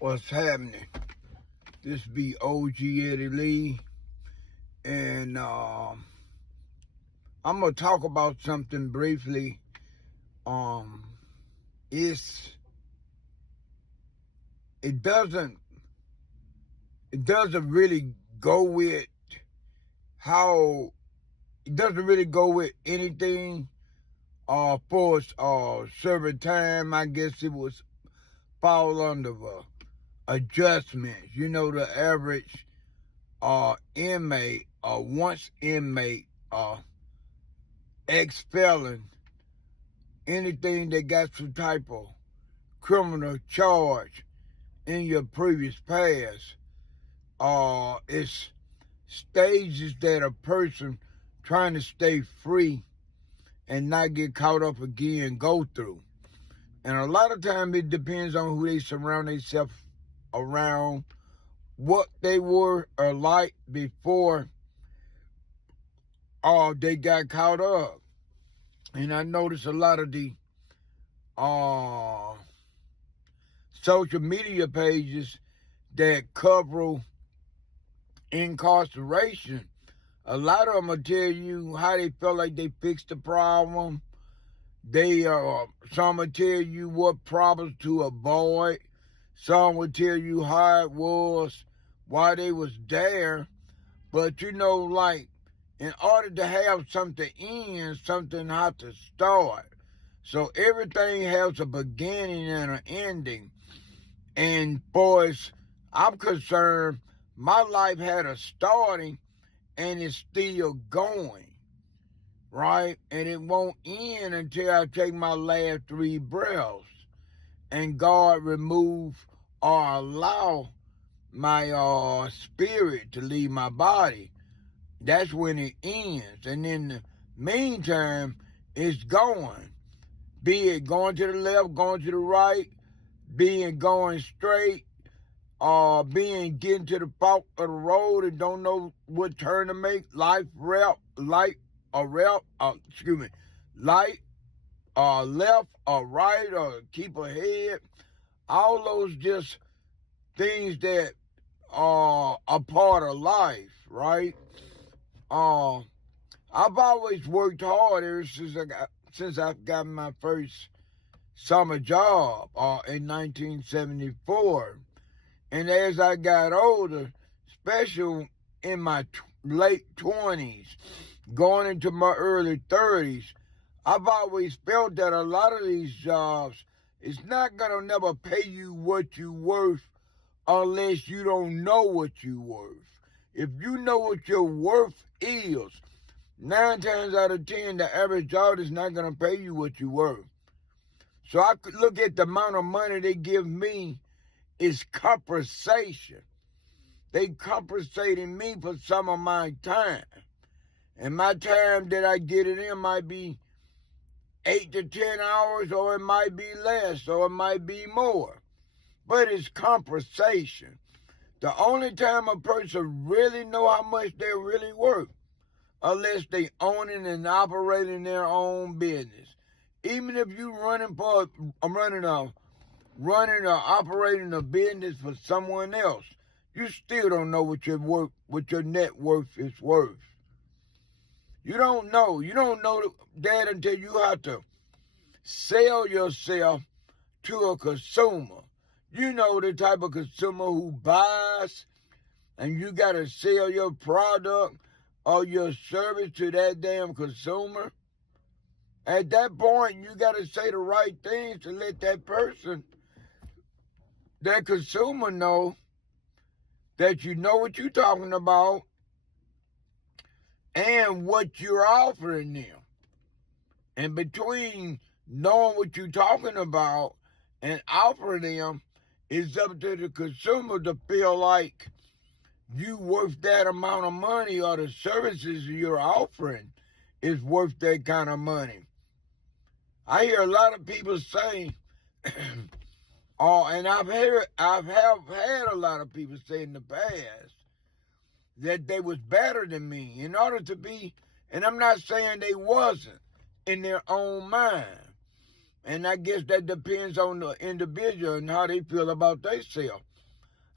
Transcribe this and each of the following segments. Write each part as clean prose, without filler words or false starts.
What's happening? This be OG Eddie Lee, and I'm gonna talk about something briefly. It's it doesn't really go with how it doesn't really go with anything. For serving time, I guess it was fall under adjustments. You know, the average inmate, once inmate, ex-felon, anything that got some type of criminal charge in your previous past, it's stages that a person trying to stay free and not get caught up again go through. And a lot of times it depends on who they surround themselves around, what they were or like before they got caught up. And I noticed a lot of the social media pages that cover incarceration. A lot of them will tell you how they felt like they fixed the problem. Some will tell you what problems to avoid. Some will tell you how it was, why they was there. But like, in order to have something end, something has to start. So everything has a beginning and an ending. And far as I'm concerned, my life had a starting and it's still going, right? And it won't end until I take my last 3 breaths and God remove or allow my spirit to leave my body. That's when it ends. And in the meantime, it's going. Be it going to the left, going to the right, being going straight, getting to the fork of the road and don't know what turn to make, light, left or right or keep ahead. All those just things that are a part of life, right? I've always worked hard ever since I've gotten my first summer job in 1974. And as I got older, especially in my late 20s, going into my early 30s, I've always felt that a lot of these jobs is not going to never pay you what you worth unless you don't know what you worth. If you know what your worth is, 9 times out of 10, the average job is not going to pay you what you worth. So I could look at the amount of money they give me is compensation. They compensating me for some of my time. And my time that I get it in might be 8 to 10 hours, or it might be less, or it might be more. But it's compensation. The only time a person really know how much they really worth, unless they owning and operating their own business. Even if you running or operating a business for someone else, you still don't know what your net worth is worth. You don't know. You don't know that until you have to sell yourself to a consumer. You know the type of consumer who buys, and you got to sell your product or your service to that damn consumer. At that point, you got to say the right things to let that person, that consumer, know that you know what you're talking about and what you're offering them. And between knowing what you're talking about and offering them, it's up to the consumer to feel like you worth that amount of money, or the services you're offering is worth that kind of money. I hear a lot of people say, and I've had a lot of people say in the past that they was better than me in order to be, and I'm not saying they wasn't in their own mind. And I guess that depends on the individual and how they feel about themselves.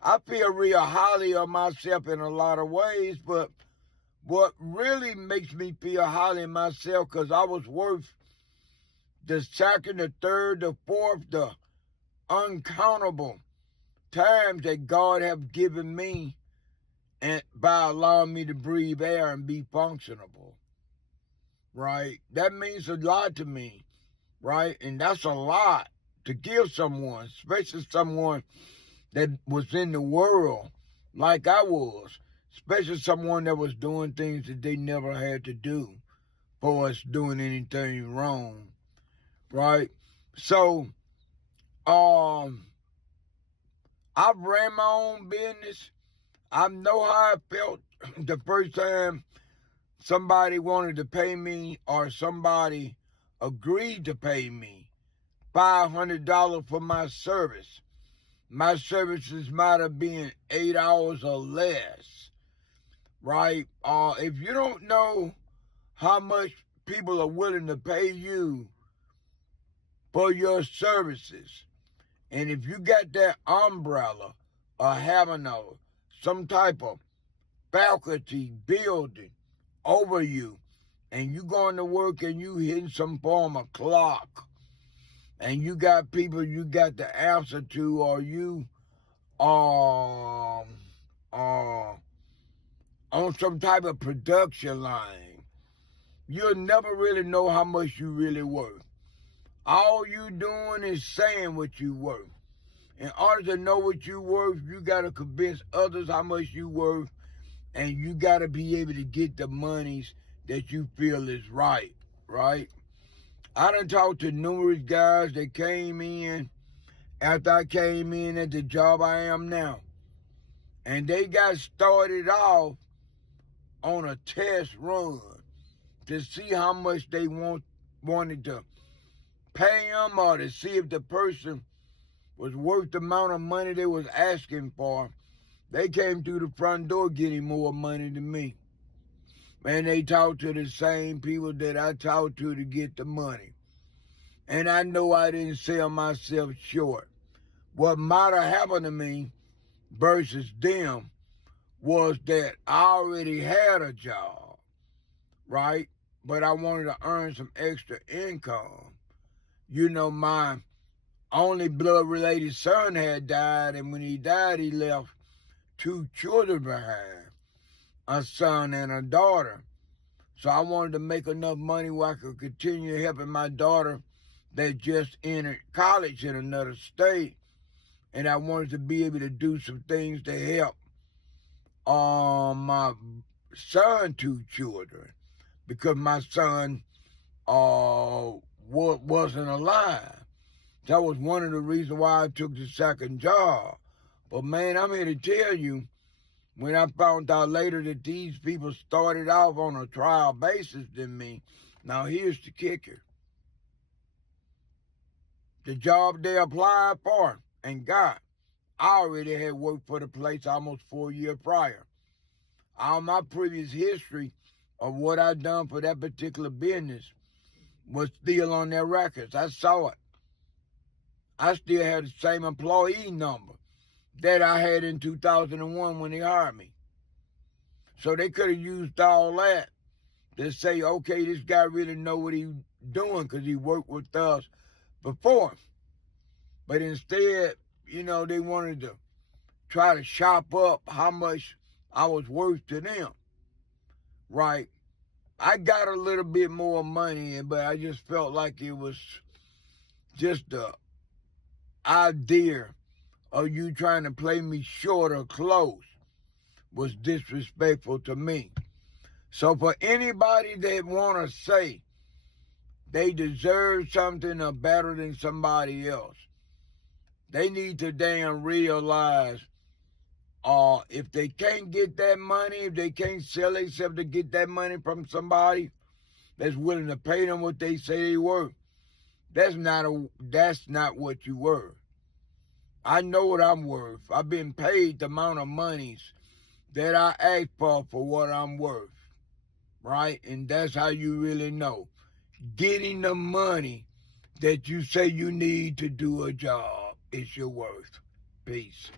I feel real highly of myself in a lot of ways, but what really makes me feel highly of myself, because I was worth the second, the third, the fourth, the uncountable times that God have given me, and by allowing me to breathe air and be functionable, right? That means a lot to me, right? And that's a lot to give someone, especially someone that was in the world like I was, especially someone that was doing things that they never had to do for us doing anything wrong, right? So, I've ran my own business. I know how I felt the first time somebody wanted to pay me or somebody agreed to pay me $500 for my service. My services might have been 8 hours or less, right? If you don't know how much people are willing to pay you for your services, and if you got that umbrella or having some type of faculty building over you, and you going to work and you hitting some form of clock, and you got people you got to answer to, or you on some type of production line, you'll never really know how much you really worth. All you doing is saying what you worth. In order to know what you worth, you got to convince others how much you worth, and you got to be able to get the monies that you feel is right, right? I done talked to numerous guys that came in after I came in at the job I am now, and they got started off on a test run to see how much they wanted to pay them, or to see if the person was worth the amount of money they was asking for. They came through the front door getting more money than me. And they talked to the same people that I talked to get the money. And I know I didn't sell myself short. What might have happened to me versus them was that I already had a job, right? But I wanted to earn some extra income. You know, my only blood-related son had died, and when he died, he left 2 children behind, a son and a daughter. So I wanted to make enough money where I could continue helping my daughter that just entered college in another state, and I wanted to be able to do some things to help my son 2 children, because my son wasn't alive. That was one of the reasons why I took the second job. But man, I'm here to tell you, when I found out later that these people started off on a trial basis than me, now here's the kicker. The job they applied for and got, I already had worked for the place almost 4 years prior. All my previous history of what I'd done for that particular business was still on their records. I saw it. I still had the same employee number that I had in 2001 when they hired me. So they could have used all that to say, okay, this guy really know what he's doing because he worked with us before. But instead, you know, they wanted to try to shop up how much I was worth to them, right? I got a little bit more money, but I just felt like it was just the idea of you trying to play me short or close was disrespectful to me. So for anybody that want to say they deserve something or better than somebody else, they need to damn realize if they can't get that money, if they can't sell themselves to get that money from somebody that's willing to pay them what they say they worth, that's not what you worth. I know what I'm worth. I've been paid the amount of monies that I asked for what I'm worth, right? And that's how you really know. Getting the money that you say you need to do a job. It's your worth. Peace.